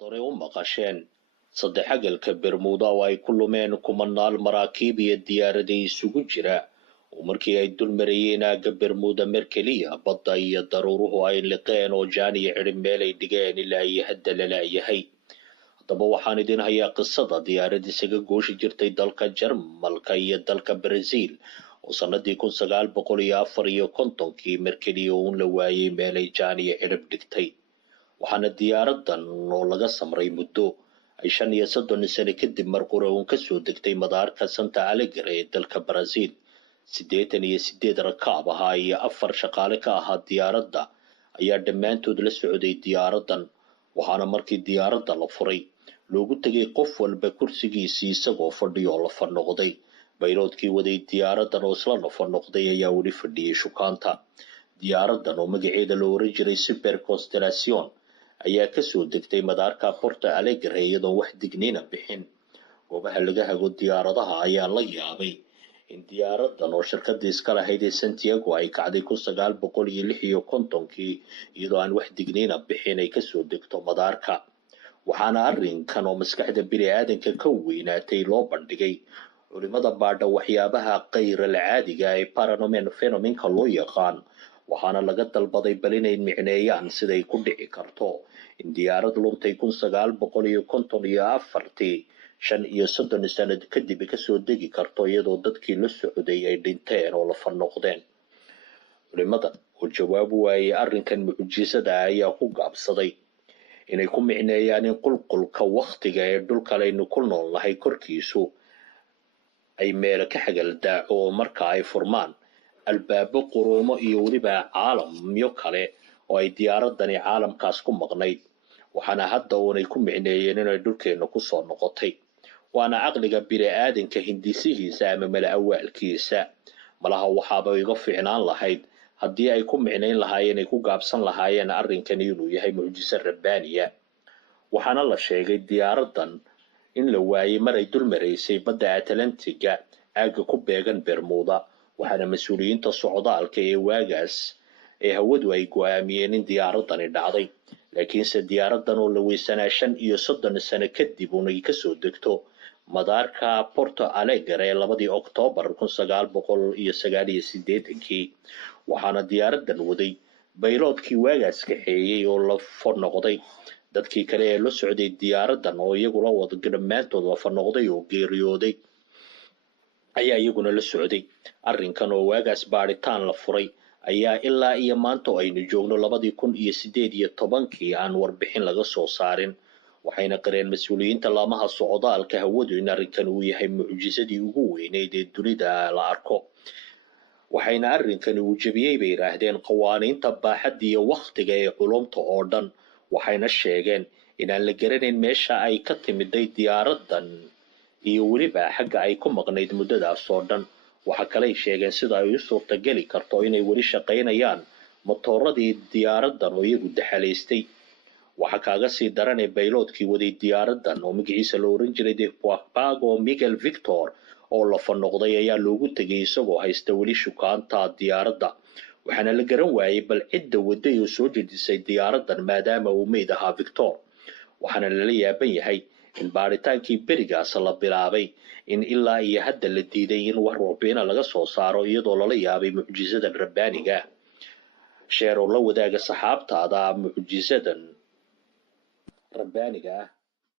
hore u maqasheen saddexagalka Bermuda oo ay ku lumeen kumanaal maraakiib iyo diyaaradaha isugu jira oo markii ay dul marayeen aagga Bermuda mar keliya badda iyo daruuruhu ay liqeen oo jaan iyo cidhib meel ay dhigeen ilaa iyo hadda la laayahay. haddaba waxaan idin hayaa qisada diyaarad isaga gooshi jirtay dalka Jarmalka iyo dalka Brazil oo sanadii 1954 mar keliya uun la waayay meel ay jaan iyo cidhib dhigtay. waxaana diyaaradan oo laga samray muddo ay 35 sano kadib mar qura uun kasoo degtay madaarka Santa Alegre ee dalka Brazil. 88 rakaab ahaa iyo 4 shaqaale ka ahaa diyaaradda ayaa dhammaantood la socday diyaaradan. waxaana markii diyaaradda la furay loogu tegay qof walba kursigiisii isagoo fadhiyo la fadnoqday. bayloodkii waday diyaaradan oo isla noqday ayaa weli fadhiyay shukaanta. diyaaradan oo magaceeda loo oran jiray Super Constellation ayaa kasoo degtay madaarka Porto Alegre iyadoo wax digniina bixin. goobaha laga hago diyaaradaha ayaa la yaabay in diyaaradan oo shirkadii iska lahayd ee Santiago ay kacday 1956 iyadoo aan wax digniina bixin ay kasoo degto madaarka. waxaana arrinkan oo maskaxda bini'aadanka ka weynaatay loo bandhigay culimada baadha waxyaabaha qayr caadiga ee paranormal phenomenka loo yaqaan. waxaana laga dalbaday bal inay micneeyaan siday ku dhici karto in diyaarad luntay 1954 35 sano kadib kasoo degi karto iyadoo dadkii la socday ay dhinteen oo la fadnoqdeen. culimada oo jawaab waayay arrinkan mucjisada ayaa ku gaabsaday inay ku micneeyaan in qulqulka waqtiga ee dhulka aynu ku noolnahay korkiisu ay meel ka xagaldaaco oo marka ay furmaan albaabo quruumo iyo weliba caalamyo kale oo ay diyaaradani caalamkaas ku maqnayd. waxaana hadda uunay ku micneeyeen inay dhulkeena ku soo noqotay. waana caqliga bini'aadanka hindisihiisa ama mala awaalkiisa. malaha waxaaba iga fiicnaan lahayd haddii ay ku micnayn lahaayeen ay ku gaabsan lahaayeen arrinkan inuu yahay mucjiso rabbaaniya. waxaana la sheegay diyaaradan in la waayay mar ay dul maraysay badda Atlantiga aagga ku beegan Bermuda. waxaana mas'uuliyiinta socdaalka ee waagaas ee hawadu ay go'aamiyeen in diyaaradani dhacday. laakiinse diyaaradan oo la weysanaa 35 sano kadib uunay kasoo degto madaarka Porto Alegre ee 2 Oktoobar 1989. waxaana diyaaradan waday bayloodkii waagaas kaxeeyay oo la fadnoqday. dadkii kale ee la socday diyaaradan oo iyaguna wada dhammaantood la fadnoqday oo geeriyooday ayaa iyaguna la socday. arrinkan oo waagaas baaritaan la furay ayaa ilaa iyo maanta aynu joogno 2018 aan warbixin laga soo saarin. waxayna qareen mas'uuliyiinta laamaha socdaalka hawadu in arrinkan uu yahay mucjisadii ugu weyneyd ee dunida la arko. waxayna arrinkan uu jabiyay bay yiraahdeen qawaaniinta baaxadda iyo waqtiga ee culumta oo dhan. waxayna sheegeen inaan la garanayn meesha ay ka timiday diyaaradan iyo weliba xagga ay ku maqnayd muddadaas oo dhan. waxa kale ay sheegeen sida ay u suurtageli karto inay weli shaqaynayaan matooradii diyaaradan oo iyagu daxalaystay. waxa kaaga sii daranay bayloodkii waday diyaaradan oo magaciisa loo oran jiray Pago Miguel Victor oo la fadnoqday ayaa loogu tegay isagoo haysta weli shukaanta diyaaradda. waxaana la garan waayay bal cidda waday oo soo jedisay diyaaradan maadaama uu meyd ahaa Victor. waxaana lala yaaban yahay in baaritaankii berigaas la bilaabay in ilaa iyo hadda la diiday in wax warbixin laga soo saaro iyadoo lala yaabay mucjisadan rabbaaniga. sheer oo la wadaaga saxaabtaada mucjisadan rabbaaniga